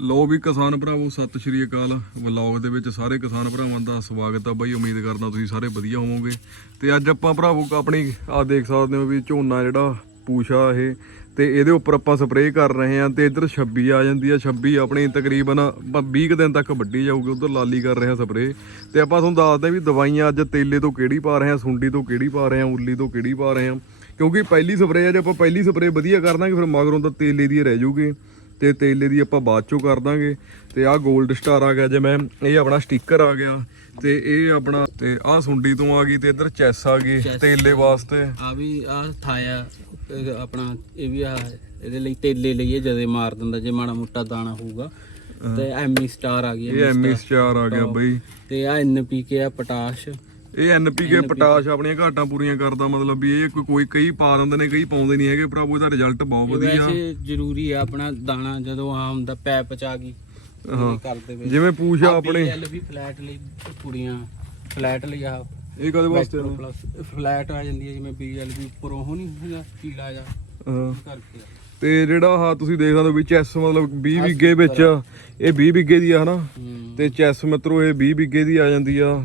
ਲੋ ਵੀ ਕਿਸਾਨ ਭਰਾਵੋ, ਸਤਿ ਸ਼੍ਰੀ ਅਕਾਲ। ਵਲੌਗ ਦੇ ਵਿੱਚ ਸਾਰੇ ਕਿਸਾਨ ਭਰਾਵਾਂ ਦਾ ਸਵਾਗਤ ਆ ਬਾਈ। ਉਮੀਦ ਕਰਦਾ ਤੁਸੀਂ ਸਾਰੇ ਵਧੀਆ ਹੋਵੋਗੇ। ਤੇ ਅੱਜ ਆਪਾਂ ਭਰਾਵੋ, ਆਪਣੀ ਆ ਦੇਖ ਸਕਦੇ ਹੋ ਵੀ ਝੋਨਾ ਜਿਹੜਾ ਪੂਛਾ ਇਹ, ਤੇ ਇਹਦੇ ਉੱਪਰ ਆਪਾਂ ਸਪਰੇਅ ਕਰ ਰਹੇ ਹਾਂ ਤੇ ਇੱਧਰ 26 ਆ ਜਾਂਦੀ ਆ। 26 ਆਪਣੀ ਤਕਰੀਬਨ 20 ਕੁ ਦਿਨ ਤੱਕ ਵੱਡੀ ਜਾਊਗੀ। ਉਧਰ ਲਾਲੀ ਕਰ ਰਹੇ ਹਾਂ ਸਪਰੇਅ। ਤੇ ਆਪਾਂ ਤੁਹਾਨੂੰ ਦੱਸਦੇ ਵੀ ਦਵਾਈਆਂ ਅੱਜ ਤੇਲੇ ਤੋਂ ਕਿਹੜੀ ਪਾ ਰਹੇ ਹਾਂ, ਸੁੰਡੀ ਤੋਂ ਕਿਹੜੀ ਪਾ ਰਹੇ ਹਾਂ, ਉੱਲੀ ਤੋਂ ਕਿਹੜੀ ਪਾ ਰਹੇ ਹਾਂ। ਕਿਉਂਕਿ ਪਹਿਲੀ ਸਪਰੇਅ ਆ, ਜੇ ਆਪਾਂ ਪਹਿਲੀ ਸਪਰੇਅ ਵਧੀਆ ਕਰ ਦਾਂਗੇ ਫਿਰ ਮਗਰੋਂ ਤਾਂ ਤੇਲੇ ਦੀ ਰਹਿ ਜਾਊਗੀ ਤੇ ਤੇਲੇ ਦੀ ਆਪਾਂ ਬਾਅਦ ਚੋਂ ਕਰ ਦਾਂਗੇ। ਤੇ ਆਹ 골ਡ ਸਟਾਰ ਆ ਗਿਆ ਜਿਵੇਂ ਇਹ ਆਪਣਾ ਸਟicker ਆ ਗਿਆ। ਤੇ ਇਹ ਆਪਣਾ ਤੇ ਆਹ ਸੁੰਡੀ ਤੋਂ ਆ ਗਈ ਤੇ ਇੱਧਰ ਚੈਸ ਆ ਗਈ ਤੇਲੇ ਵਾਸਤੇ। ਆ ਵੀ ਆ ਥਾਇਆ ਆਪਣਾ ਇਹ ਵੀ ਆ ਇਹਦੇ ਲਈ ਤੇਲੇ ਲਈ ਇਹ ਜਦੇ ਮਾਰ ਦਿੰਦਾ ਜੇ ਮਾੜਾ ਮੋਟਾ ਦਾਣਾ ਹੋਊਗਾ। ਤੇ ਐਮੀ ਸਟਾਰ ਆ ਗਈ ਇਹ ਐਮਈ ਸਟਾਰ ਆ ਗਿਆ ਬਈ। ਤੇ ਆ ਐਨਪੀਕੇ ਆ ਪੋਟਾਸ਼। ਇਹ ਐਨਪੀਕੇ ਪੋਟਾਸ਼ ਆਪਣੀਆਂ ਘਾਟਾਂ ਪੂਰੀਆਂ ਕਰਦਾ ਮਤਲਬ ਵੀ ਇਹ ਕੋਈ- ਕੋਈ ਪਾ ਦਿੰਦੇ ਨੇ ਕਈ ਪਾਉਂਦੇ ਨਹੀਂ ਹੈਗੇ। ਭਰਾਵੋ ਇਹਦਾ ਰਿਜ਼ਲਟ ਬਹੁਤ ਵਧੀਆ। ਵੈਸੇ ਜ਼ਰੂਰੀ ਆ ਆਪਣਾ ਦਾਣਾ ਜਦੋਂ ਆ ਹੁੰਦਾ ਪੈਪ ਚ ਆ ਗਈ। ਕਰਦੇ ਵੇ ਜਿਵੇਂ ਪੂਛ ਆ ਆਪਣੇ। ਐਲ ਵੀ ਫਲੈਟ ਲਈ ਕੁੜੀਆਂ ਫਲੈਟ ਲਈ ਆ ਇਹ ਕਦੇ ਵਾਸਤੇ ਆ? ਪਲੱਸ ਫਲੈਟ ਆ ਜਾਂਦੀ ਹੈ ਜਿਵੇਂ ਬੀਐਲ ਵੀ ਉੱਪਰੋਂ ਉਹ ਨਹੀਂ ਹੁੰਦਾ ਪੀਲਾ ਜਾ ਹਾਂ। ਕਰਕੇ ਆ। ਤੇ ਜਿਹੜਾ ਆਹ ਤੁਸੀਂ ਦੇਖ ਸਕਦੇ ਹੋ ਵੀ ਚੈਸ ਮਤਲਬ 20 ਵਿਗੇ ਵਿੱਚ ਇਹ 20 ਵਿਗੇ ਦੀ ਆ ਹਨਾ? ਤੇ ਚੈਸ ਮਿੱਤਰੋ ਇਹ 20 ਵਿਗੇ ਦੀ ਆ ਜਾਂਦੀ ਆ।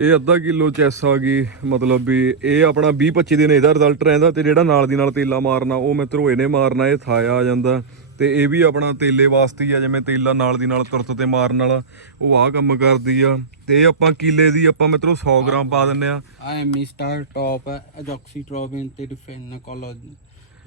ਇਹ ਅੱਧਾ ਕਿਲੋ ਚੈਸ ਆ ਗਈ, ਮਤਲਬ ਵੀ ਇਹ ਆਪਣਾ 20 25 ਦਿਨ ਇਹਦਾ ਰਿਜ਼ਲਟ ਰਹਿੰਦਾ ਤੇ ਜਿਹੜਾ ਨਾਲ ਦੀ ਨਾਲ ਤੇਲਾ ਮਾਰਨਾ, ਉਹ ਮਿੱਤਰੋ ਇਹਨੇ ਮਾਰਨਾ, ਇਹ ਥਾਇਆ ਆ ਜਾਂਦਾ। ਤੇ ਇਹ ਵੀ ਆਪਣਾ ਤੇਲੇ ਵਾਸਤੇ ਹੀ ਆ, ਜਿਵੇਂ ਤੇਲਾ ਨਾਲ ਦੀ ਨਾਲ ਤੁਰਤ ਤੇ ਮਾਰਨ ਵਾਲਾ, ਉਹ ਆਹ ਕੰਮ ਕਰਦੀ ਆ। ਤੇ ਆਪਾਂ ਕਿਲੇ ਦੀ ਆਪਾਂ ਮਿੱਤਰੋ 100 ਗ੍ਰਾਮ ਪਾ ਦਿੰਨੇ ਆ। ਐਮੀ ਸਟਾਰ ਟੌਪ ਹੈ ਤੇ ਡਿਫੈਨਾਕੋਲੋਜ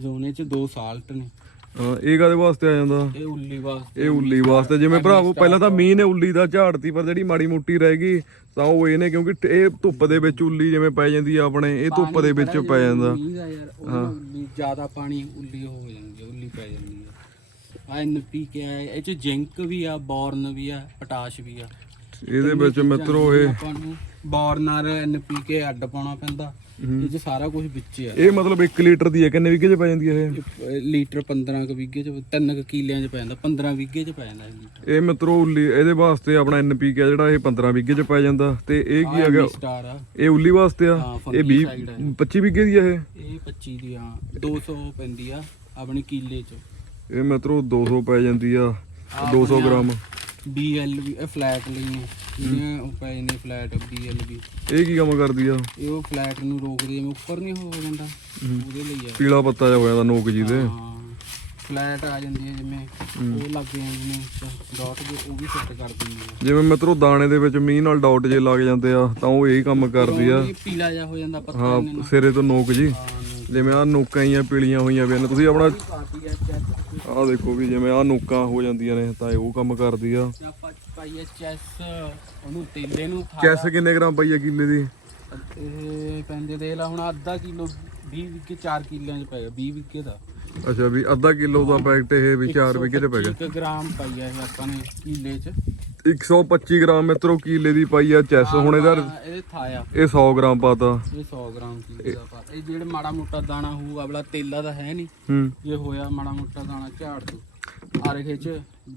ਜ਼ੋਨੇ ਚ ਦੋ ਸਾਲਟ ਨੇ। ਹਾਂ, ਇਹ ਕਾਦੇ ਵਾਸਤੇ ਆ ਜਾਂਦਾ? ਇਹ ਉੱਲੀ ਵਾਸਤੇ। ਇਹ ਉੱਲੀ ਵਾਸਤੇ। ਜਿਵੇਂ ਭਰਾਵੋ ਪਹਿਲਾਂ ਤਾਂ ਮੀਂਹ ਨੇ ਉੱਲੀ ਦਾ ਝਾੜਤੀ ਪਰ ਜਿਹੜੀ ਮਾੜੀ ਮੋਟੀ ਰਹਿ ਗਈ ਤਾਂ ਉਹ ਇਹਨੇ ਕਿਉਂਕਿ ਇਹ ਧੁੱਪ ਦੇ ਵਿੱਚ ਉੱਲੀ ਜਿਵੇਂ ਪੈ ਜਾਂਦੀ ਆ ਆਪਣੇ ਇਹ ਧੁੱਪ ਦੇ ਵਿੱਚ ਪੈ ਜਾਂਦਾ। ਜ਼ਿਆਦਾ ਪਾਣੀ ਉੱਲੀ ਹੋ ਜਾਂਦੀ ਉੱਲੀ ਪੈ ਜਾਂਦੀ ਆ। ਐਨਪੀਕੇ ਆ ਇਹ ਚ ਜ਼ਿੰਕ ਵੀ ਆ ਬੋਰਨ ਵੀ ਆ ਪੋਟਾਸ਼ ਵੀ ਆ। ਇਹਦੇ ਵਿੱਚ ਮਿੱਤਰੋ ਇਹ ਆਪਾਂ ਨੂੰ ਬੋਰਨ ਨਾਲ ਐਨਪੀਕੇ ਅੱਡ ਪਾਉਣਾ ਪੈਂਦਾ। ਇਹ ਚ ਸਾਰਾ ਕੁਝ ਵਿੱਚ ਆ। ਇਹ ਮਤਲਬ 1 ਲੀਟਰ ਦੀ ਹੈ ਕਿੰਨੇ ਵਿਗੇ ਚ ਪੈ ਜਾਂਦੀ ਹੈ ਇਹ? ਇਹ ਲੀਟਰ 15 ਕੁ ਵਿਗੇ ਚ 3 ਕੁ ਕਿੱਲਿਆਂ ਚ ਪੈ ਜਾਂਦਾ 15 ਵਿਗੇ ਚ ਪੈ ਜਾਂਦਾ ਇਹ ਲੀਟਰ। ਇਹ ਮਿੱਤਰੋ ਉੱਲੀ ਇਹਦੇ ਵਾਸਤੇ ਆਪਣਾ ਐਨਪੀਕੇ ਆ ਜਿਹੜਾ ਇਹ 15 ਵਿਗੇ ਚ ਪੈ ਜਾਂਦਾ ਤੇ ਇਹ ਕੀ ਹੈਗਾ? ਸਟਾਰ ਆ। ਇਹ ਉੱਲੀ ਵਾਸਤੇ ਆ? ਹਾਂ, ਇਹ 20 side ਆ। 25 ਵਿਗੇ ਦੀ ਆ ਇਹ? ਇਹ 25 ਦੀ ਆ 200 ਪੈਂਦੀ ਆ ਆਪਣੀ ਕਿੱਲੇ ਚ। ਇਹ ਮਿੱਤਰੋ 200 ਪੈ ਜਾਂਦੀ ਆ ਆਹ 200 ਆਪਣੀਆਂ ਗ੍ਰਾਮ। BL ਵੀ ਇਹ ਫਲੈਟ ਲਈ ਆ। ਜਿਹੜੀਆਂ ਉਹ ਪਏ ਨੇ ਫਲੈਟ ਵੀ ਇਹ ਕੀ ਕੰਮ ਕਰਦੀ ਆ? ਇਹ ਉਹ ਫਲੈਟ ਨੂੰ ਰੋਕਦੀ ਐ ਉੱਪਰ ਨਹੀਂ ਹੋ ਜਾਂਦਾ ਉਹਦੇ ਲਈ ਆ। ਪੀਲਾ ਪੱਤਾ ਜਿਹਾ ਹੋ ਜਾਂਦਾ ਨੋਕ ਜੀ ਦੇ। ਹਾਂ ਫਲੈਟ ਆ ਜਾਂਦੀ ਹੈ ਜਿਵੇਂ ਉਹ ਲੱਗ ਜਾਂਦੇ ਨੇ ਡਾਟ ਦੇ ਉਹ ਵੀ ਫਿੱਟ ਕਰ ਦਿੰਦੀ ਆ। ਜਿਵੇਂ ਮਿੱਤਰੋ ਦਾਣੇ ਦੇ ਵਿੱਚ ਮੀਂਹ ਨਾਲ ਡਾਟ ਜੇ ਲੱਗ ਜਾਂਦੇ ਆ ਤਾਂ ਉਹ ਇਹੀ ਕੰਮ ਕਰਦੀ ਆ। ਇਹ ਪੀਲਾ ਜਿਹਾ ਹੋ ਜਾਂਦਾ ਪੱਤਾ ਹਾਂ ਇਹਨੇ ਨਾਲ। ਸਿਰੇ ਤੋਂ ਨੋਕ ਜੀ। ਹਾਂ, ਨੂੰ ਜਿਵੇਂ ਆ ਨੋਕਾਂ ਹੀ ਆ ਪੀਲੀਆਂ ਹੋਈਆਂ ਵੇ ਨੇ ਤੁਸੀਂ ਆਪਣਾ ਪਾਤੀ ਆ ਚੈਸ ਆਹ ਦੇਖੋ ਵੀ ਜਿਵੇਂ ਆ ਨੋਕਾਂ ਹੋ ਜਾਂਦੀਆਂ ਨੇ ਤਾਂ ਇਹ ਉਹ ਕੰਮ ਕਰਦੀ ਆ। ਆਪਾਂ ਚੈਸ ਉਹਨੂੰ ਤੇਲੇ ਨੂੰ ਖਾ ਕੈਸ ਕਿੰਨੇ ਗ੍ਰਾਮ ਪਈ ਆ ਕਿੱਲੇ ਦੀ? ਇਹ ਪੈਂਦੇ ਦੇ ਲਾ ਹੁਣ ਅੱਧਾ ਕਿਲੋ 20 ਵਿਕੇ 4 ਕਿੱਲਿਆਂ ਚ ਪਏਗਾ 20 ਵਿਕੇ ਦਾ। ਅੱਛਾ ਵੀ ਅੱਧਾ ਕਿਲੋ ਦਾ ਪੈਕਟ ਇਹ ਵੀ 4 ਵਿਗੇ ਚ ਪੈ ਗਿਆ। 1 ਗ੍ਰਾਮ ਪਾਈਆ ਇਹ ਆਪਾਂ ਨੇ ਕਿੱਲੇ ਚ। 125 ਗ੍ਰਾਮ ਮਿੱਤਰੋ ਕਿੱਲੇ ਦੀ ਪਾਈ ਆ ਚੈਸ ਹੁਣ ਇਹਦਾ ਇਹ ਥਾਇਆ। ਇਹ 100 ਗ੍ਰਾਮ ਪਾਤਾ। ਇਹ 100 ਗ੍ਰਾਮ ਕਿੱਲੇ ਦਾ ਪਾ ਇਹ ਜਿਹੜੇ ਮਾੜਾ ਮੋਟਾ ਦਾਣਾ ਹੋਊਗਾ ਅਗਲਾ ਤੇਲਾ ਦਾ ਹੈ ਨਹੀਂ ਹੂੰ। ਜੇ ਹੋਇਆ ਮਾੜਾ ਮੋਟਾ ਦਾਣਾ ਝਾੜ ਦੋ। ਆ ਰਖੇ ਚ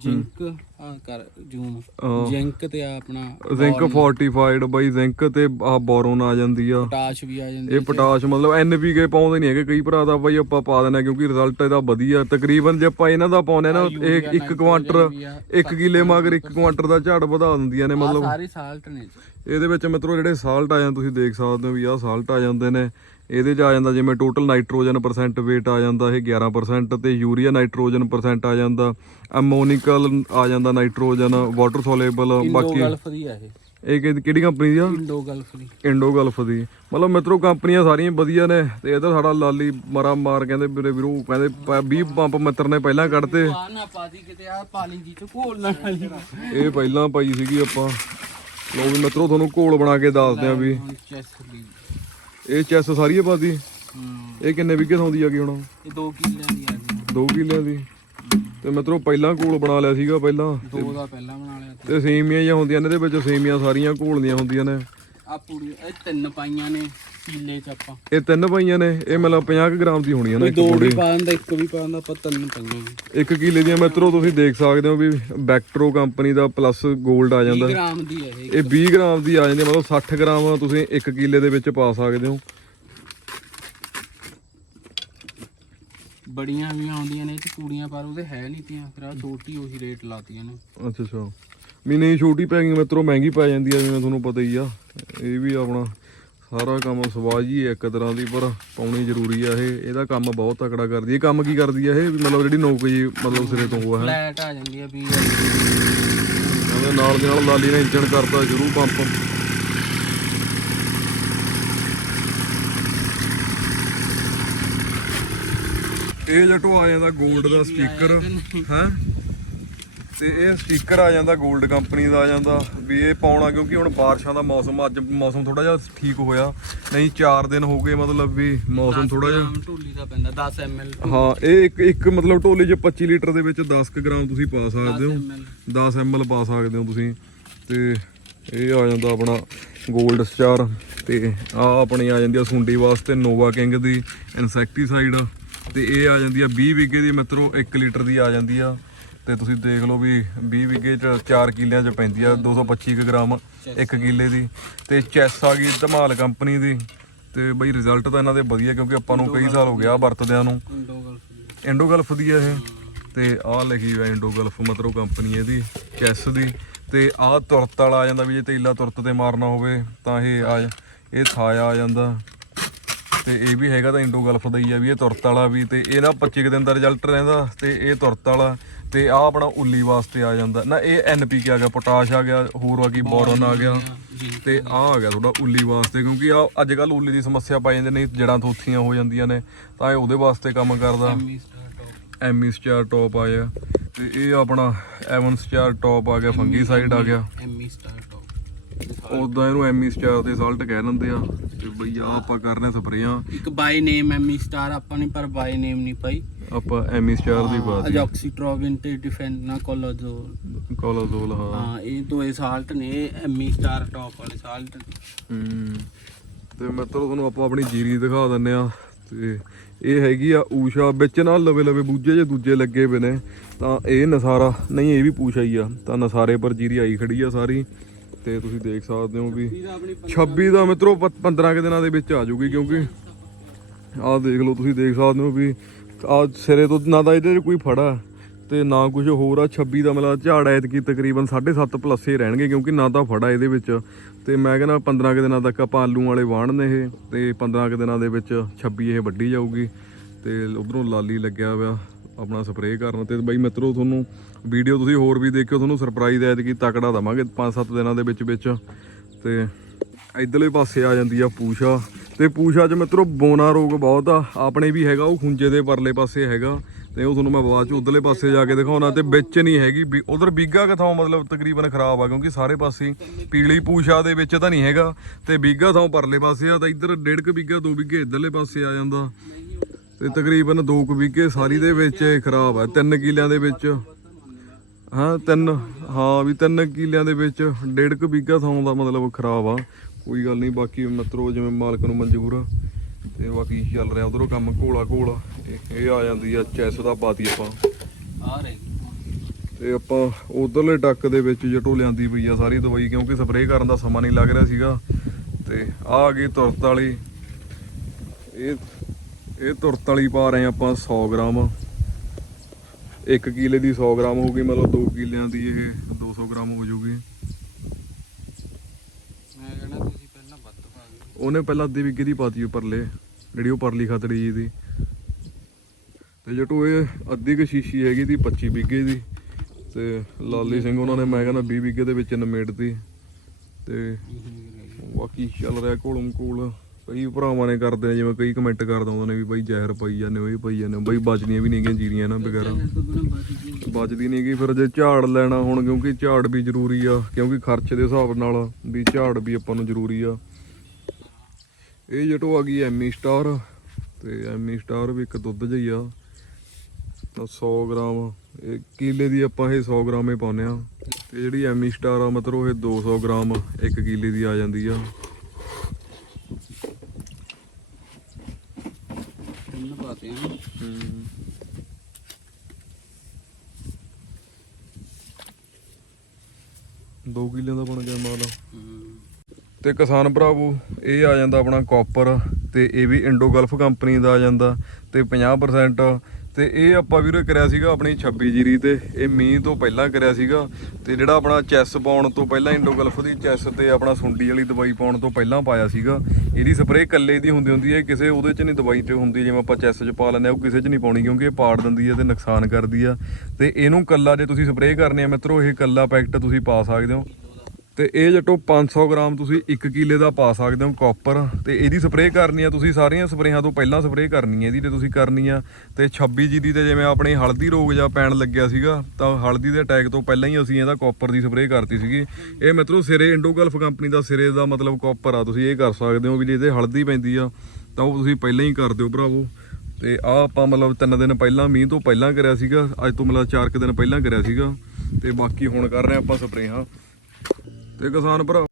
ਜ਼ਿੰਕ ਆ ਕਰ ਜੂਮ। ਹਾਂ। ਜ਼ਿੰਕ ਤੇ ਆ ਆਪਣਾ ਜ਼ਿੰਕ ਫੋਰਟੀਫਾਈਡ ਬਾਈ ਜ਼ਿੰਕ ਤੇ ਆ ਬੋਰੋਨ ਆ ਜਾਂਦੀ ਆ। ਪੋਟਾਸ਼ ਵੀ ਆ ਜਾਂਦੀ ਇਹ ਪੋਟਾਸ਼ ਮਤਲਬ ਐਨਪੀਕੇ ਪਾਉਂਦੇ ਨਹੀਂ ਹੈਗੇ ਕਈ ਭਰਾ ਦਾ ਬਾਈ ਆਪਾਂ ਪਾ ਦੇਣਾ ਕਿਉਂਕਿ ਰਿਜ਼ਲਟ ਇਹਦਾ ਵਧੀਆ। ਤਕਰੀਬਨ ਜੇ ਆਪਾਂ ਇਹਨਾਂ ਦਾ ਪਾਉਨੇ ਨਾ ਇਹ 1 ਕੁਆਂਟਰ 1 ਕਿਲੇ ਮਗਰ 1 ਕੁਆਂਟਰ ਦਾ ਝਾੜ ਵਧਾ ਦਿੰਦੀਆਂ ਨੇ ਮਤਲਬ। ਸਾਰੇ ਸਾਲਟ ਨੇ। ਇਹਦੇ ਵਿੱਚ ਮਿੱਤਰੋ ਜਿਹੜੇ ਸਾਲਟ ਆ ਜਾਂਦੇ ਤੁਸੀਂ ਦੇਖ ਸਕਦੇ ਹੋ ਵੀ ਆਹ ਸਾਲਟ ਆ ਜਾਂਦੇ ਨੇ। ਇਹਦੇ 'ਚ ਆ ਜਾਂਦਾ ਜਿਵੇਂ ਟੋਟਲ ਨਾਈਟ੍ਰੋਜਨ ਪਰਸੈਂਟ weight ਆ ਜਾਂਦਾ ਇਹ 11% ਤੇ ਯੂਰੀਆ ਨਾਈਟ੍ਰੋਜਨ ਪਰਸੈਂਟ ਆ ਜਾਂਦਾ ਅਮੋਨਿਕਲ ਆ ਜਾਂਦਾ ਨਾਈਟ੍ਰੋਜਨ ਵਾਟਰ ਸੋਲੇਬਲ ਬਾਕੀ ਗਲਫ ਦੀ ਆ ਇਹ। ਇਹ ਕਿਹੜੀ ਕੰਪਨੀ ਦੀ ਆ? ਇੰਡੋ ਗਲਫ ਦੀ। ਇੰਡੋ ਗਲਫ ਦੀ। ਮਤਲਬ ਮਿੱਤਰੋ ਕੰਪਨੀਆਂ ਸਾਰੀਆਂ ਵਧੀਆ ਨੇ ਤੇ ਇਹਦਾ ਸਾਡਾ ਲਾਲੀ ਮਾਰਾ ਮਾਰ ਕਹਿੰਦੇ ਵੀਰੇ ਵੀਰੋ ਕਹਿੰਦੇ ਪ- 20 ਪੰਪ ਮਿੱਤਰ ਨੇ ਪਹਿਲਾਂ ਕੱਢਤੇ। ਆ ਨਾ ਪਾਦੀ ਕਿਤੇ ਆ ਪਾਲੀ ਜੀ ਚ ਘੋਲ ਨਾ ਇਹ ਪਹਿਲਾਂ ਪਾਈ ਸੀਗੀ ਆਪਾਂ। ਲੋ ਵੀ ਮਿੱਤਰੋ ਤੁਹਾਨੂੰ ਘੋਲ ਬਣਾ ਕੇ ਦੱਸਦੇ ਆ ਵੀ। ਇਹ ਚੈਸ ਸਾਰੀ ਆ ਪਾਦੀ ਹੂੰ। ਇਹ ਕਿੰਨੇ ਵਿਗੇ ਸੌਂਦੀ ਆ ਗਈ ਹੁਣ? ਇਹ 2 ਕਿੱਲਿਆਂ ਦੀ ਆ ਗਈ 2 ਕਿੱਲਿਆਂ ਦੀ। ਤੇ ਮਿੱਤਰੋ ਪਹਿਲਾਂ ਘੋਲ ਬਣਾ ਲਿਆ ਸੀਗਾ ਪਹਿਲਾਂ। ਦੋ ਦਾ ਪਹਿਲਾਂ ਬਣਾ ਲਿਆ ਤੇ ਸੇਮੀਆਂ ਜਾਂ ਹੁੰਦੀਆਂ ਨੇ ਇਹਦੇ ਵਿੱਚ ਸੇਮੀਆਂ ਸਾਰੀਆਂ ਘੋਲਦੀਆਂ ਹੁੰਦੀਆਂ ਨੇ। ਆ ਪੂਰੀ ਇਹ ਤਿੰਨ ਪਾਈਆਂ ਨੇ। ਕਿੱਲੇ ਚ ਆਪਾਂ। ਇਹ ਤਿੰਨ ਪਈਆਂ ਨੇ ਇਹ ਮਤਲਬ 50 ਕੁ ਗ੍ਰਾਮ ਦੀ ਹੋਣੀ ਆ ਨਾ ਕੋਈ ਇੱਕ ਦੋ ਵੀ ਦਿੰਦਾ ਇੱਕ ਵੀ ਪਾ ਦਿੰਦਾ ਆਪਾਂ ਤਿੰਨ ਪਾਈਆਂ ਇੱਕ ਕਿੱਲੇ ਦੀਆਂ ਮਿੱਤਰੋ ਤੁਸੀਂ ਦੇਖ ਸਕਦੇ ਹੋ ਵੀ ਬੈਕਟਰੋ ਕੰਪਨੀ ਦਾ ਪਲੱਸ 골ਡ ਆ 20 ਜਾਂਦਾ ਗ੍ਰਾਮ ਦੀ ਹੈ ਇਹ ਇਹ 20 ਗ੍ਰਾਮ ਦੀ ਆ ਜਾਂਦੀ ਹੈ, ਮਤਲਬ 60 ਗ੍ਰਾਮ ਤੁਸੀਂ ਇੱਕ ਕਿੱਲੇ ਦੇ ਵਿੱਚ ਪਾ ਸਕਦੇ ਹੋ। ਬੜੀਆਂ ਵੀ ਆਉਂਦੀਆਂ ਨੇ ਇਹ ਚ ਕੁੜੀਆਂ ਪਰ ਉਹਦੇ ਹੈ ਨਹੀਂ ਤੀਆਂ ਫਿਰ ਆ ਛੋਟੀ ਉਹੀ ਰੇਟ ਲਾਤੀਆਂ ਨੇ। ਅੱਛਾ ਅੱਛਾ। ਨਹੀਂ ਛੋਟੀ ਪੈ ਗਈ ਮਿੱਤਰੋ ਮਹਿੰਗੀ ਪੈ ਜਾਂਦੀ ਆ ਜਿਵੇਂ ਤੁਹਾਨੂੰ ਪਤਾ ਹੀ ਆ। ਇਹ ਵੀ ਆਪਣਾ ਸਾਰਾ ਕੰਮ ਸਵਾਜ ਹੀ ਹੈ ਇੱਕ ਤਰ੍ਹਾਂ ਦੀ ਪਰ ਪਾਉਣੀ ਜ਼ਰੂਰੀ ਆ ਇਹ। ਇਹਦਾ ਕੰਮ ਬਹੁਤ ਤਕੜਾ ਕਰਦੀ ਹੈ। ਕੰਮ ਕੀ ਕਰਦੀ ਆ ਇਹ? ਵੀ ਮਤਲਬ ਜਿਹੜੀ ਨੌਕ ਜੀ ਮਤਲਬ ਸਿਰੇ ਤੋਂ ਹੋਆ ਹੈ। ਫਲੈਟ ਆ ਜਾਂਦੀ ਆ ਵੀ ਉਹਦੇ ਨਾਲ ਦੇ ਨਾਲ ਲਾਲੀ ਨੇ ਇੰਜਣ ਕਰਤਾ ਸ਼ੁਰੂ ਪੰਪ। ਇਹ ਜਟੋ ਆ ਜਾਂਦਾ 골ਡ ਦਾ ਸਟicker ਹੈ? ਤੇ ਇਹ ਸਟicker ਆ ਜਾਂਦਾ 골ਡ ਕੰਪਨੀ ਦਾ ਆ ਜਾਂਦਾ ਵੀ ਇਹ ਪਾਉਣਾ ਕਿਉਂਕਿ ਹੁਣ ਬਾਰਿਸ਼ਾਂ ਦਾ ਮੌਸਮ ਅੱਜ ਮੌਸਮ ਥੋੜਾ ਜਿਹਾ ਠੀਕ ਹੋਇਆ। ਨਹੀਂ 4 ਦਿਨ ਹੋ ਗਏ ਮਤਲਬ ਵੀ ਮੌਸਮ ਥੋੜਾ ਜਿਹਾ। ਢੋਲੀ ਦਾ ਪੈਂਦਾ 10 ml ਹਾਂ ਇਹ ਇੱਕ ਇੱਕ ਮਤਲਬ ਢੋਲੇ 'ਚ 25 ਲੀਟਰ ਦੇ ਵਿੱਚ 10 ਕੁ ਗ੍ਰਾਮ ਤੁਸੀਂ ਪਾ ਸਕਦੇ ਹੋ। 10 ml 10 ml ਪਾ ਸਕਦੇ ਹੋ ਤੁਸੀਂ। ਤੇ ਇਹ ਆ ਜਾਂਦਾ ਆਪਣਾ 골ਡ ਸਟਾਰ ਤੇ ਆ ਆਪਣੀ ਆ ਜਾਂਦੀ ਆ ਸੁੰਡੀ ਵਾਸਤੇ ਨੋਵਾ ਕਿੰਗ ਦੀ ਇਨਸੈਕਟੀਸਾਈਡ। ਤੇ ਇਹ ਆ ਜਾਂਦੀ ਆ 20 ਵਿਗੇ ਦੀ ਮਿੱਤਰੋ 1 ਲੀਟਰ ਦੀ ਆ ਜਾਂਦੀ ਆ। ਤੇ ਤੁਸੀਂ ਦੇਖ ਲਓ ਵੀ 20 ਵਿਗੇ ਚ 4 ਕਿੱਲਿਆਂ ਚ ਪੈਂਦੀ ਆ 225 ਕੁ ਗ੍ਰਾਮ 1 ਕਿੱਲੇ ਦੀ। ਤੇ ਚੈਸ ਆ ਗਈ ਧਮਾਲ ਕੰਪਨੀ ਦੀ। ਤੇ ਬਈ ਰਿਜ਼ਲਟ ਤਾਂ ਇਹਨਾਂ ਦੇ ਵਧੀਆ ਕਿਉਂਕਿ ਆਪਾਂ ਨੂੰ ਕਈ ਸਾਲ ਹੋ ਗਿਆ ਵਰਤਦਿਆਂ ਨੂੰ। ਇੰਡੋ ਗਲਫ ਇੰਡੋ ਗਲਫ ਦੀ ਆ ਇਹ। ਤੇ ਆਹ ਲਿਖੀ ਹੋਇਆ ਇੰਡੋ ਗਲਫ ਮਤਲਬ ਕੰਪਨੀ ਇਹਦੀ ਚੈਸ ਦੀ। ਤੇ ਆਹ ਤੁਰਤ ਵਾਲਾ ਆ ਜਾਂਦਾ ਵੀ ਜੇ ਤੇਲਾ ਤੁਰਤ ਤੇ ਮਾਰਨਾ ਹੋਵੇ ਤਾਂ ਇਹ ਆ ਇਹ ਥਾਇਆ ਆ ਜਾਂਦਾ। ਤੇ ਇਹ ਵੀ ਹੈਗਾ ਤਾਂ ਇੰਡੋ ਗਲਫ ਦਾ ਹੀ ਆ ਵੀ ਇਹ ਤੁਰਤ ਵਾਲਾ ਵੀ। ਤੇ ਇਹ ਨਾ 25 ਕੁ ਦਿਨ ਦਾ ਰਿਜ਼ਲਟ ਰਹਿੰਦਾ ਤੇ ਇਹ ਤੁਰਤ ਵਾਲਾ। ਤੇ ਆ ਆਪਣਾ ਉੱਲੀ ਵਾਸਤੇ ਆ ਜਾਂਦਾ। ਨਾ ਇਹ ਐਨਪੀਕੇ ਆ ਗਿਆ ਪੋਟਾਸ਼ ਆ ਗਿਆ ਹੋਰ ਆ ਗਈ ਬੋਰਨ ਆ ਗਿਆ। ਤੇ ਆ ਆ ਗਿਆ ਤੁਹਾਡਾ ਉੱਲੀ ਵਾਸਤੇ ਕਿਉਂਕਿ ਆ ਅੱਜ ਕੱਲ ਉੱਲੀ ਦੀ ਸਮੱਸਿਆ ਪਾਈ ਜਾਂਦੀ ਨਹੀਂ ਜੜਾਂ ਥੋਥੀਆਂ ਹੋ ਜਾਂਦੀਆਂ ਨੇ ਤਾਂ ਇਹ ਉਹਦੇ ਵਾਸਤੇ ਕੰਮ ਕਰਦਾ। ਐਮੀ ਸਟਾਰ ਟੌਪ ਆਇਆ ਤੇ ਇਹ ਆਪਣਾ ਐਵਨ ਸਟਾਰ ਟੌਪ ਆ ਗਿਆ ਫੰਗੀ ਸਾਈਡ ਆ ਗਿਆ। ਐਮੀ ਸਟਾਰ ਟੌਪ ਉਦਾਂ ਇਹਨੂੰ ਐਮੀ ਸਟਾਰ ਦੇ ਸਾਲਟ ਕਹਿ ਲੈਂਦੇ ਆ ਤੇ ਬਈ ਆ ਆਪਾਂ ਕਰਨੇ ਸਪਰੇਆਂ। ਇੱਕ ਬਾਈ ਨੇਮ ਐਮੀ ਸਟਾਰ ਆਪਾਂ ਨੇ ਪਰ ਬਾਈ ਨੇਮ ਨਹੀਂ ਪਾਈ ਆਪਾਂ ਐਮੀ ਸਟਾਰ ਦੀ ਬਾਤ ਅਜੋਕਸੀਟ੍ਰੋਵਿਨ ਤੇ ਡਿਫੈਂਨਾ ਕੋਲੋਜ਼ੋਲ। ਕੋਲਾਜ਼ੋਲ ਹਾਂ। ਹਾਂ ਇਹ ਦੋਏ ਸਾਲਟ ਨੇ ਇਹ ਐਮੀ ਸਟਾਰ ਟੌਪ ਵਾਲੇ ਸਾਲਟ ਹਮ, ਤੇ ਮਿੱਤਰੋ ਤੁਹਾਨੂੰ ਆਪਾਂ ਆਪਣੀ ਜੀਰੀ ਦਿਖਾ ਦਿੰਨੇ ਆ ਤੇ ਇਹ ਹੈਗੀ ਆ ਊਸ਼ਾ ਵਿੱਚ ਨਾਲ ਲਵੇ ਲਵੇ ਬੂਝੇ ਜੇ ਦੂਜੇ ਲੱਗੇ ਪਏ ਨੇ ਤਾਂ ਇਹ ਨਸਾਰਾ ਨਹੀਂ ਇਹ ਵੀ ਪੂਛਾ ਹੀ ਆ। ਤਾਂ ਨਸਾਰੇ ਪਰ ਜੀਰੀ ਆਈ ਖੜੀ ਆ ਸਾਰੀ। ਤੇ ਤੁਸੀਂ ਦੇਖ ਸਕਦੇ ਹੋ ਵੀ ਆਪਣੀ 26 ਦਾ ਮਿੱਤਰੋ ਪ- 15 ਕੁ ਦਿਨਾਂ ਦੇ ਵਿੱਚ ਆ ਜੂਗੀ ਕਿਉਂਕਿ ਆਹ ਦੇਖ ਲਓ ਤੁਸੀਂ ਦੇਖ ਸਕਦੇ ਹੋ ਵੀ ਆ ਸਿਰੇ ਤੋਂ ਨਾ ਤਾਂ ਇਹਦੇ 'ਚ ਕੋਈ ਫੜਾ ਤੇ ਨਾ ਕੁਝ ਹੋਰ ਆ। 26 ਦਾ ਮਤਲਬ ਝਾੜ ਐਤਕੀ ਤਕਰੀਬਨ 7.5 ਪਲੱਸੇ ਰਹਿਣਗੇ ਕਿਉਂਕਿ ਨਾ ਤਾਂ ਫੜਾ ਇਹਦੇ ਵਿੱਚ ਤੇ ਮੈਂ ਕਹਿੰਦਾ 15 ਕੁ ਦਿਨਾਂ ਤੱਕ ਆਪਾਂ ਆਲੂ ਵਾਲੇ ਵਾਹਣ ਨੇ ਇਹ ਤੇ 15 ਕੁ ਦਿਨਾਂ ਦੇ ਵਿੱਚ 26 ਇਹ ਵੱਢੀ ਜਾਊਗੀ ਤੇ ਉਧਰੋਂ ਲਾਲੀ ਲੱਗਿਆ ਹੋਇਆ। ਆਪਣਾ ਸਪਰੇਅ ਕਰਨ ਤੇ ਬਾਈ ਮਿੱਤਰੋ, ਤੁਹਾਨੂੰ ਵੀਡੀਓ ਤੁਸੀਂ ਹੋਰ ਵੀ ਦੇਖਿਓ, ਤੁਹਾਨੂੰ ਸਰਪ੍ਰਾਈਜ਼ ਐਤਕੀ ਤਕੜਾ ਦਵਾਂਗੇ 5-7 ਦਿਨਾਂ ਦੇ ਵਿੱਚ ਵਿੱਚ। ਤੇ ਇਧਰਲੇ ਪਾਸੇ ਆ ਜਾਂਦੀ ਆ ਪੂਸ਼ਾ। ਤੇ ਪੂਸ਼ਾ 'ਚ ਮਿੱਤਰੋ, ਬੋਨਾ ਰੋਗ ਬਹੁਤ ਆ। ਆਪਣੇ ਵੀ ਹੈਗਾ, ਉਹ ਖੁੰਝੇ ਦੇ ਪਰਲੇ ਪਾਸੇ ਹੈਗਾ। ਤੇ ਉਹ ਤੁਹਾਨੂੰ ਮੈਂ ਬਾਅਦ ਚ ਉਧਰਲੇ ਪਾਸੇ ਜਾ ਕੇ ਦਿਖਾਉਣਾ। ਤੇ ਵਿੱਚ ਨਹੀਂ ਹੈਗੀ, ਵੀ ਉਧਰ ਬੀਗਾ ਕਿਥੋਂ ਮਤਲਬ ਤਕਰੀਬਨ ਖਰਾਬ ਆ, ਕਿਉਂਕਿ ਸਾਰੇ ਪਾਸੇ ਪੀਲੀ ਪੂਸ਼ਾ ਦੇ ਵਿੱਚ ਤਾਂ ਨਹੀਂ ਹੈਗਾ। ਤੇ ਬੀਗਾ ਥਾਂ ਪਰਲੇ ਪਾਸੇ ਆ, ਤਾਂ ਇੱਧਰ ਡੇਢ ਕੁ ਬੀਗਾ, ਦੋ ਬੀਗੇ ਇਧਰਲੇ ਪਾਸੇ ਆ ਜਾਂਦਾ। ਤੇ ਤਕਰੀਬਨ ਦੋ ਕੁ ਬੀਗੇ ਸਾਰੀ ਦੇ ਵਿੱਚ ਖਰਾਬ ਆ। ਤਿੰਨ ਕਿੱਲਿਆਂ ਦੇ ਵਿੱਚ, ਹਾਂ, ਤਿੰਨ, ਹਾਂ, ਵੀ ਤਿੰਨ ਕਿੱਲਿਆਂ ਦੇ ਵਿੱਚ ਡੇਢ ਕੁ ਬੀਗਾ ਥਾਂ ਦਾ ਮਤਲਬ ਖਰਾਬ ਆ। ਕੋਈ ਗੱਲ ਨਹੀਂ, ਬਾਕੀ ਮਿੱਤਰੋ ਜਿਵੇਂ ਮਾਲਕ ਨੂੰ ਮਨਜ਼ੂਰ ਆ, ਤੇ ਬਾਕੀ ਚੱਲ ਰਿਹਾ ਉਧਰੋਂ ਕੰਮ ਘੋਲਾ ਘੋਲਾ ਇਹ- ਆ ਜਾਂਦੀ ਆ ਚੈਸ ਦਾ ਪਾਤੀ ਆਪਾਂ। ਆ ਰਹੀ ਤੇ ਆਪਾਂ ਉਧਰਲੇ ਟੱਕ ਦੇ ਵਿੱਚ ਜਟੋ ਲਿਆਂਦੀ ਪਈ ਆ ਸਾਰੀ ਦਵਾਈ, ਕਿਉਂਕਿ ਸਪਰੇਅ ਕਰਨ ਦਾ ਸਮਾਂ ਨਹੀਂ ਲੱਗ ਰਿਹਾ ਸੀਗਾ। ਤੇ ਆ ਆ ਗਈ ਤੁਰਤ ਵਾਲੀ। ਇਹ ਇਹ ਤੁਰਤ ਵਾਲੀ ਪਾ ਰਹੇ ਆਪਾਂ 100 ਗ੍ਰਾਮ। 1 ਕਿਲੇ ਦੀ 100 ਗ੍ਰਾਮ ਹੋ ਗਈ ਮਤਲਬ 2 ਕਿਲਿਆਂ ਦੀ ਇਹ 200 ਗ੍ਰਾਮ ਹੋ ਜੂਗੀ ਮੈਂ ਕਹਿੰਦਾ ਤੁਸੀਂ ਪਹਿਲਾਂ ਵੱਧ ਪਾ ਦਿਓ। ਉਹਨੇ ਪਹਿਲਾਂ ਅੱਧੀ ਵਿਗੇ ਦੀ ਪਾਤੀ ਉਹ ਪਰਲੇ ਜਿਹੜੀ ਉਹ ਪਰਲੀ ਖਤਰੀ ਜੀ ਦੀ। ਤੇ ਜਟੋ ਇਹ ਅੱਧੀ ਕੁ ਸ਼ੀਸ਼ੀ ਹੈਗੀ ਦੀ 25 ਵਿਗੇ ਦੀ। ਤੇ ਲਾਲੀ ਸਿੰਘ ਉਹਨਾਂ ਨੇ ਮੈਂ ਕਹਿੰਦਾ 20 ਵਿਗੇ ਦੇ ਵਿੱਚ ਨਿਮੇੜਤੀ। ਤੇ ਬਾਕੀ ਚੱਲ ਰਿਹਾ ਕੋਲਮ ਕੋਲ। ਕਈ ਭਰਾਵਾਂ ਨੇ ਕਰਦੇ ਨੇ ਜਿਵੇਂ ਕਈ ਕਮੈਂਟ ਕਰਦੇ ਆਉਂਦੇ ਨੇ ਵੀ ਬਾਈ ਜ਼ਹਿਰ ਪਾਈ ਜਾਂਦੇ ਹੋ ਇਹ ਪਾਈ ਜਾਂਦੇ ਹੋ ਬਾਈ ਬਚਦੀਆਂ ਵੀ ਨਹੀਂ ਗੀਆਂ ਜੀਰੀਆਂ ਨਾ ਵਗੈਰਾ। ਬਚਦੀ ਨਹੀਂ ਗਈ ਫਿਰ ਜੇ ਝਾੜ ਲੈਣਾ ਹੁਣ, ਕਿਉਂਕਿ ਝਾੜ ਵੀ ਜ਼ਰੂਰੀ ਆ, ਕਿਉਂਕਿ ਖਰਚ ਦੇ ਹਿਸਾਬ ਨਾਲ ਵੀ ਝਾੜ ਵੀ ਆਪਾਂ ਨੂੰ ਜ਼ਰੂਰੀ ਆ। ਇਹ ਜਟੋ ਆ ਗਈ ਐਮੀ ਸਟਾਰ, ਤੇ ਐਮੀ ਸਟਾਰ ਵੀ ਇੱਕ ਦੁੱਧ ਜਿਹੀ ਆ। ਤਾਂ 100 ਗ੍ਰਾਮ, ਇਹ ਕਿਲੇ ਦੀ ਆਪਾਂ ਇਹ 100 ਗ੍ਰਾਮ ਹੀ ਪਾਉਂਦੇ ਆ ਤੇ ਜਿਹੜੀ ਐਮੀ ਸਟਾਰ ਆ, ਮਤਲਬ ਇਹ 200 ਗ੍ਰਾਮ ਇੱਕ ਕਿਲੇ ਦੀ ਆ ਜਾਂਦੀ ਆ। ਆ ਦੋ ਕਿਲਿਆਂ ਦਾ ਬਣ ਗਿਆ ਮਾਲ। ਤੇ ਕਿਸਾਨ ਭਰਾਵੋ ਇਹ ਆ ਜਾਂਦਾ ਆਪਣਾ ਕਾਪਰ ਤੇ ਇਹ ਵੀ ਇੰਡੋ ਗਲਫ ਕੰਪਨੀ ਦਾ ਆ ਜਾਂਦਾ ਤੇ 50% ਤੇ ਇਹ ਆਪਾਂ ਵੀਰੇ ਕਰਿਆ ਸੀਗਾ ਆਪਣੀ 26 ਜੀਰੀ ਤੇ, ਇਹ ਮੀਂਹ ਤੋਂ ਪਹਿਲਾਂ ਕਰਿਆ ਸੀਗਾ ਤੇ ਜਿਹੜਾ ਆਪਣਾ ਚੈਸ ਪਾਉਣ ਤੋਂ ਪਹਿਲਾਂ ਇੰਡੋਗਲਫ ਦੀ ਚੈਸ ਤੇ ਆਪਣਾ ਸੁੰਡੀ ਵਾਲੀ ਦਵਾਈ ਪਾਉਣ ਤੋਂ ਪਹਿਲਾਂ ਪਾਇਆ ਸੀਗਾ। ਇਹਦੀ ਸਪਰੇਅ ਕੱਲੇ ਦੀ ਹੁੰਦੀ ਹੁੰਦੀ ਹੈ, ਕਿਸੇ ਉਹਦੇ ਚ ਨਹੀਂ ਦਵਾਈ ਤੇ ਹੁੰਦੀ, ਜਿਵੇਂ ਆਪਾਂ ਚੈਸ ਚ ਪਾ ਲੈਂਦੇ ਆ ਉਹ ਕਿਸੇ ਚ ਨਹੀਂ ਪਾਉਣੀ ਕਿਉਂਕਿ ਇਹ ਪਾੜ ਦਿੰਦੀ ਹੈ ਤੇ ਨੁਕਸਾਨ ਕਰਦੀ ਆ। ਤੇ ਇਹਨੂੰ ਕੱਲਾ ਜੇ ਤੁਸੀਂ ਸਪਰੇਅ ਕਰਨੀ ਆ ਮਿੱਤਰੋ, ਇਹ ਕੱਲਾ ਪੈਕਟ ਤੁਸੀਂ ਪਾ ਸਕਦੇ ਹੋ। ਤੇ ਇਹ ਜਟੋ 500 ਗ੍ਰਾਮ ਤੁਸੀਂ 1 ਕਿਲੇ ਦਾ ਪਾ ਸਕਦੇ ਹੋ ਕਾਪਰ ਤੇ ਇਹਦੀ ਸਪਰੇਅ ਕਰਨੀ ਆ, ਤੁਸੀਂ ਸਾਰੀਆਂ ਸਪਰੇਹਾਂ ਤੋਂ ਪਹਿਲਾਂ ਸਪਰੇਅ ਕਰਨੀ ਹੈ ਇਹਦੀ ਤੇ ਤੁਸੀਂ ਕਰਨੀ ਆ। ਤੇ 26 ਜੀ ਦੀ ਤੇ ਜਿਵੇਂ ਆਪਣੇ ਹਲਦੀ ਰੋਗ ਜਾਂ ਪੈਣ ਲੱਗਿਆ ਸੀਗਾ, ਤਾਂ ਹਲਦੀ ਦੇ ਅਟੈਕ ਤੋਂ ਪਹਿਲਾਂ ਹੀ ਅਸੀਂ ਇਹਦਾ ਕਾਪਰ ਦੀ ਸਪਰੇਅ ਕਰਤੀ ਸੀਗੀ। ਇਹ ਮਿੱਤਰੋ ਸਿਰੇ ਇੰਡੋਗਲਫ ਕੰਪਨੀ ਦਾ ਸਿਰੇ ਦਾ ਮਤਲਬ ਕਾਪਰ ਆ, ਤੁਸੀਂ ਇਹ ਕਰ ਸਕਦੇ ਹੋ ਵੀ ਜੇ ਇਹਦੇ ਹਲਦੀ ਪੈਂਦੀ ਆ, ਤਾਂ ਉਹ ਤੁਸੀਂ ਪਹਿਲਾਂ ਹੀ ਕਰ ਦਿਓ ਭਰਾਵੋ। ਤੇ ਆ ਆਪਾਂ ਮਤਲਬ ਤਿੰਨ ਦਿਨ ਪਹਿਲਾਂ, ਮੀਂਹ ਤੋਂ ਪਹਿਲਾਂ ਕਰਿਆ ਸੀਗਾ, ਅੱਜ ਤੋਂ ਮਤਲਬ 4 ਕੁ ਦਿਨ ਪਹਿਲਾਂ ਕਰਿਆ ਸੀਗਾ। ਤੇ ਬਾਕੀ ਹੁਣ ਕਰ ਰਹੇ ਆਪਾਂ ਸਪਰੇਹਾਂ ਤੇ ਕਿਸਾਨ ਭਰਾ,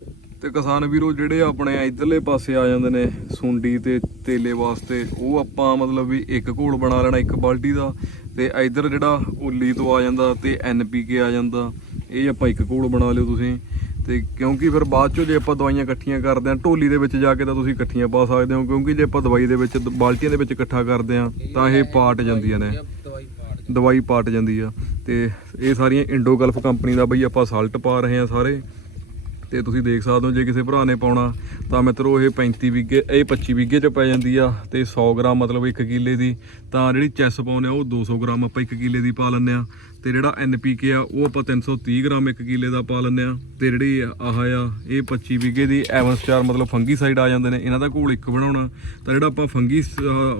ਤੇ ਕਿਸਾਨ ਵੀਰੋ ਜਿਹੜੇ ਆਪਣੇ ਇਧਰਲੇ ਪਾਸੇ ਆ ਜਾਂਦੇ ਨੇ ਸੁੰਡੀ ਤੇ ਤੇਲੇ ਵਾਸਤੇ, ਉਹ ਆਪਾਂ ਮਤਲਬ ਵੀ ਇੱਕ ਘੋਲ ਬਣਾ ਲੈਣਾ, ਇੱਕ ਬਾਲਟੀ ਦਾ, ਤੇ ਇਧਰ ਜਿਹੜਾ ਓਲੀ ਤੋਂ ਆ ਜਾਂਦਾ ਤੇ ਐਨਪੀਕੇ ਆ ਜਾਂਦਾ, ਇਹ ਆਪਾਂ ਇੱਕ ਘੋਲ ਬਣਾ ਲਿਓ ਤੁਸੀਂ। ਤੇ ਕਿਉਂਕਿ ਫਿਰ ਬਾਅਦ ਚੋਂ ਜੇ ਆਪਾਂ ਦਵਾਈਆਂ ਇਕੱਠੀਆਂ ਕਰਦੇ ਆਂ ਢੋਲੀ ਦੇ ਵਿੱਚ ਜਾ ਕੇ ਤਾਂ ਤੁਸੀਂ ਇਕੱਠੀਆਂ ਪਾ ਸਕਦੇ ਹੋ, ਕਿਉਂਕਿ ਜੇ ਆਪਾਂ ਦਵਾਈ ਦੇ ਵਿੱਚ, ਬਾਲਟੀਆਂ ਦੇ ਵਿੱਚ ਇਕੱਠਾ ਕਰਦੇ ਆਂ ਤਾਂ ਇਹ ਪਾਟ ਜਾਂਦੀਆਂ ਨੇ। ਦਵਾਈ ਪਾਟ ਜਾਂਦੀ ਆ। ਤੇ ਇਹ ਸਾਰੀਆਂ ਇੰਡੋ ਗਲਫ ਕੰਪਨੀ ਦਾ ਬਈ ਆਪਾਂ ਸਾਲਟ ਪਾ ਰਹੇ ਆ ਸਾਰੇ। ਤੇ ਤੁਸੀਂ ਦੇਖ ਸਕਦੇ ਹੋ ਜੇ ਕਿਸੇ ਭਰਾ ਨੇ ਪਾਉਣਾ, ਤਾਂ ਮਿੱਤਰੋ ਇਹ 35 ਵਿਗੇ ਇਹ 25 ਵਿਗੇ ਚ ਪੈ ਜਾਂਦੀ ਆ ਤੇ 100 ਗ੍ਰਾਮ ਮਤਲਬ 1 ਕਿੱਲੇ ਦੀ, ਤਾਂ ਜਿਹੜੀ ਚੈਸ ਪਾਉਨੇ ਆ ਉਹ 200 ਗ੍ਰਾਮ ਆਪਾਂ 1 ਕਿੱਲੇ ਦੀ ਪਾ ਲੈਂਦੇ ਆ। ਤੇ ਜਿਹੜਾ ਐਨਪੀਕੇ ਆ, ਉਹ ਆਪਾਂ 330 ਗ੍ਰਾਮ 1 ਕਿੱਲੇ ਦਾ ਪਾ ਲੈਂਦੇ ਆ। ਤੇ ਜਿਹੜੀ ਆਹ ਆ, ਇਹ 25 ਵਿਗੇ ਦੀ ਐਵਨ ਸਟਾਰ, ਮਤਲਬ ਫੰਗੀ ਸਾਈਡ ਆ ਜਾਂਦੇ ਨੇ, ਇਹਨਾਂ ਦਾ ਘੋਲ ਇੱਕ ਬਣਾਉਣਾ। ਤਾਂ ਜਿਹੜਾ ਆਪਾਂ ਫੰਗੀ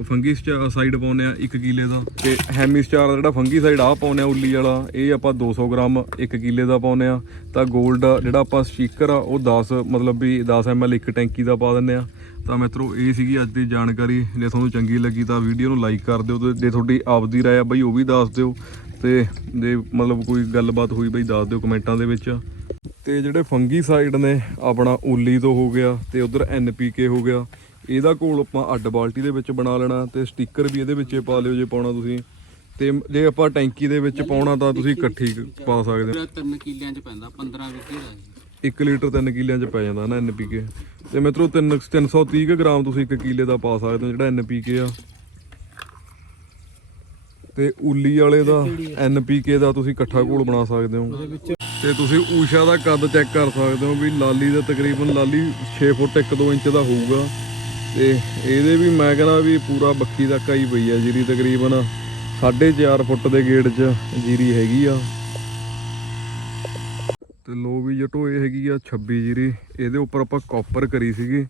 ਫੰਗੀ ਸਾਈਡ ਪਾਉਨੇ ਆ 1 ਕਿੱਲੇ ਦਾ। ਤੇ ਹੈਮੀ ਸਟਾਰ ਦਾ ਜਿਹੜਾ ਫੰਗੀ ਸਾਈਡ ਆ ਪਾਉਨੇ ਆ ਉੱਲੀ ਵਾਲਾ। ਇਹ ਆਪਾਂ 200 ਗ੍ਰਾਮ 1 ਕਿੱਲੇ ਦਾ ਪਾਉਨੇ ਆ। ਤਾਂ 골ਡ ਜਿਹੜਾ ਆਪਾਂ ਸਟੀਕਰ ਆ, ਉਹ 10 ਮਤਲਬ ਵੀ 10 ml ਇੱਕ ਟੈਂਕੀ ਦਾ ਪਾ ਦਿੰਨੇ ਆ। ਤਾਂ ਮਿੱਤਰੋ, ਇਹ ਸੀਗੀ ਅੱਜ ਦੀ ਜਾਣਕਾਰੀ। ਜੇ ਤੁਹਾਨੂੰ ਚੰਗੀ ਲੱਗੀ ਤਾਂ ਵੀਡੀਓ ਨੂੰ ਲਾਈਕ ਕਰ ਦਿਓ ਤੇ ਜੇ ਤੁਹਾਡੀ ਆਪਦੀ ਰਾਏ ਆ, ਬਈ ਉਹ ਵੀ ਦੱਸ ਦਿਓ। ਤੇ ਜੇ ਮਤਲਬ ਕੋਈ ਗੱਲਬਾਤ ਹੋਈ ਬਈ ਦੱਸ ਦਿਓ ਕਮੈਂਟਾਂ ਦੇ ਵਿੱਚ। ਤੇ ਜਿਹੜੇ ਫੰਗੀ ਸਾਈਡ ਨੇ ਆਪਣਾ ਓਲੀ ਤੋਂ ਹੋ ਗਿਆ ਤੇ ਉਧਰ ਐਨਪੀਕੇ ਹੋ ਗਿਆ ਇਹਦਾ ਕੋਲ ਆਪਾਂ ਅੱਡ ਬਾਲਟੀ ਦੇ ਵਿੱਚ ਬਣਾ ਲੈਣਾ ਤੇ ਸਟicker ਵੀ ਇਹਦੇ ਵਿੱਚੇ ਪਾ ਲਿਓ ਜੇ ਪਾਉਣਾ ਤੁਸੀਂ। ਤੇ ਜੇ ਆਪਾਂ ਟੈਂਕੀ ਦੇ ਵਿੱਚ ਪਾਉਣਾ ਤਾਂ ਤੁਸੀਂ ਇਕੱਠੀ ਪਾ ਸਕਦੇ ਹੋ। ਪੂਰਾ ਤਿੰਨ ਕਿੱਲਿਆਂ ਚ ਪੈਂਦਾ 15 ਵਿਗੇ ਦਾ ਇਹ। 1 ਲੀਟਰ 3 ਕਿੱਲਿਆਂ ਚ ਪੈ ਜਾਂਦਾ ਨਾ ਐਨਪੀਕੇ ਤੇ ਮਿੱਤਰੋ 3 330 ਕੁ ਗ੍ਰਾਮ ਤੁਸੀਂ 1 ਕਿੱਲੇ ਦਾ ਪਾ ਸਕਦੇ ਹੋ ਜਿਹੜਾ ਐਨਪੀਕੇ ਆ। ਤੇ ਉੱਲੀ ਵਾਲੇ ਦਾ ਐਨਪੀਕੇ ਦਾ ਤੁਸੀਂ ਇਕੱਠਾ ਘੋਲ ਬਣਾ ਸਕਦੇ ਹੋ। ਤੇ ਤੁਸੀਂ ਊਸ਼ਾ ਦਾ ਕੱਦ ਚੈੱਕ ਕਰ ਸਕਦੇ ਹੋ ਵੀ ਲਾਲੀ ਦਾ ਤਕਰੀਬਨ ਲਾਲੀ 6 ਫੁੱਟ 1-2 ਇੰਚ ਦਾ ਹੋਊਗਾ। ਤੇ ਇਹਦੇ ਵੀ ਮੈਂ ਕਹਿੰਦਾ ਵੀ ਪੂਰਾ ਬੱਕੀ ਤੱਕ ਆਈ ਪਈ ਆ ਜੀਰੀ ਤਕਰੀਬਨ 4.5 ਫੁੱਟ ਦੇ ਗੇੜ 'ਚ ਜੀਰੀ ਹੈਗੀ ਆ। ਤੇ ਲੋ ਵੀ ਜਟੋ ਇਹ ਹੈਗੀ ਆ 26 ਜੀਰੀ ਇਹਦੇ ਉੱਪਰ ਆਪਾਂ ਕਾਪਰ ਕਰੀ ਸੀਗੀ।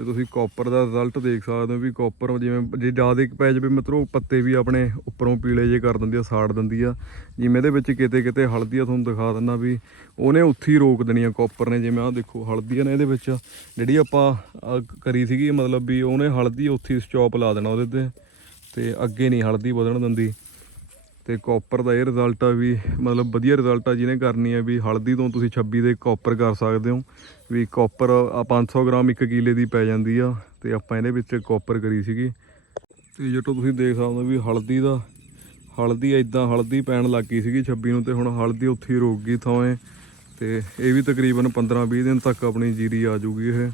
ਤੇ ਤੁਸੀਂ ਕਾਪਰ ਦਾ ਰਿਜ਼ਲਟ ਦੇਖ ਸਕਦੇ ਹੋ ਵੀ ਕਾਪਰ ਜਿਵੇਂ ਜੇ ਜ਼ਿਆਦਾ ਪੈ ਜਾਵੇ ਮਿੱਤਰੋ ਪੱਤੇ ਵੀ ਆਪਣੇ ਉੱਪਰੋਂ ਪੀਲੇ ਜੇ ਕਰ ਦਿੰਦੀ ਆ, ਸਾੜ ਦਿੰਦੀ ਆ। ਜਿਵੇਂ ਇਹਦੇ ਵਿੱਚ ਕਿਤੇ ਕਿਤੇ ਹਲਦੀ ਆ ਤੁਹਾਨੂੰ ਦਿਖਾ ਦਿੰਦਾ ਵੀ ਉਹਨੇ ਉੱਥੇ ਹੀ ਰੋਕ ਦੇਣੀ ਆ ਕਾਪਰ ਨੇ, ਜਿਵੇਂ ਆਹ ਦੇਖੋ ਹਲਦੀ ਆ ਨੇ ਇਹਦੇ ਵਿੱਚ। ਜਿਹੜੀ ਆਪਾਂ ਕਰੀ ਸੀਗੀ, ਮਤਲਬ ਵੀ ਉਹਨੇ ਹਲਦੀ ਉੱਥੇ ਸਟਾਪ ਲਾ ਦੇਣਾ ਉਹਦੇ ਤੇ ਤੇ ਅੱਗੇ ਨਹੀਂ ਹਲਦੀ ਵਧਣ ਦਿੰਦੀ। ਤੇ ਕਾਪਰ ਦਾ ਇਹ ਰਿਜ਼ਲਟ ਆ ਵੀ ਮਤਲਬ ਵਧੀਆ ਰਿਜ਼ਲਟ ਆ ਜਿਹਨੇ ਕਰਨੀ ਆ ਵੀ ਹਲਦੀ ਤੋਂ ਤੁਸੀਂ 26 ਦੇ ਕਾਪਰ ਕਰ ਸਕਦੇ ਹੋ। ਵੀ ਕਾਪਰ ਆ 500 ਗ੍ਰਾਮ ਇੱਕ ਕਿਲੇ ਦੀ ਪੈ ਜਾਂਦੀ ਆ ਤੇ ਆਪਾਂ ਇਹਦੇ ਵਿੱਚ ਕਾਪਰ ਕਰੀ ਸੀਗੀ। ਤੇ ਜਦੋਂ ਤੁਸੀਂ ਦੇਖ ਸਕਦੇ ਹੋ ਵੀ ਹਲਦੀ ਦਾ, ਹਲਦੀ ਇਦਾਂ ਹਲਦੀ ਪੈਣ ਲੱਗ ਗਈ ਸੀਗੀ 26 ਨੂੰ ਤੇ ਹੁਣ ਹਲਦੀ ਉੱਥੇ ਹੀ ਰੁਕ ਗਈ ਥਾਵੇਂ। ਤੇ ਇਹ ਵੀ ਤਕਰੀਬਨ 15-20 ਦਿਨ ਤੱਕ ਆਪਣੀ ਜੀਰੀ ਆ ਜੂਗੀ ਇਹ।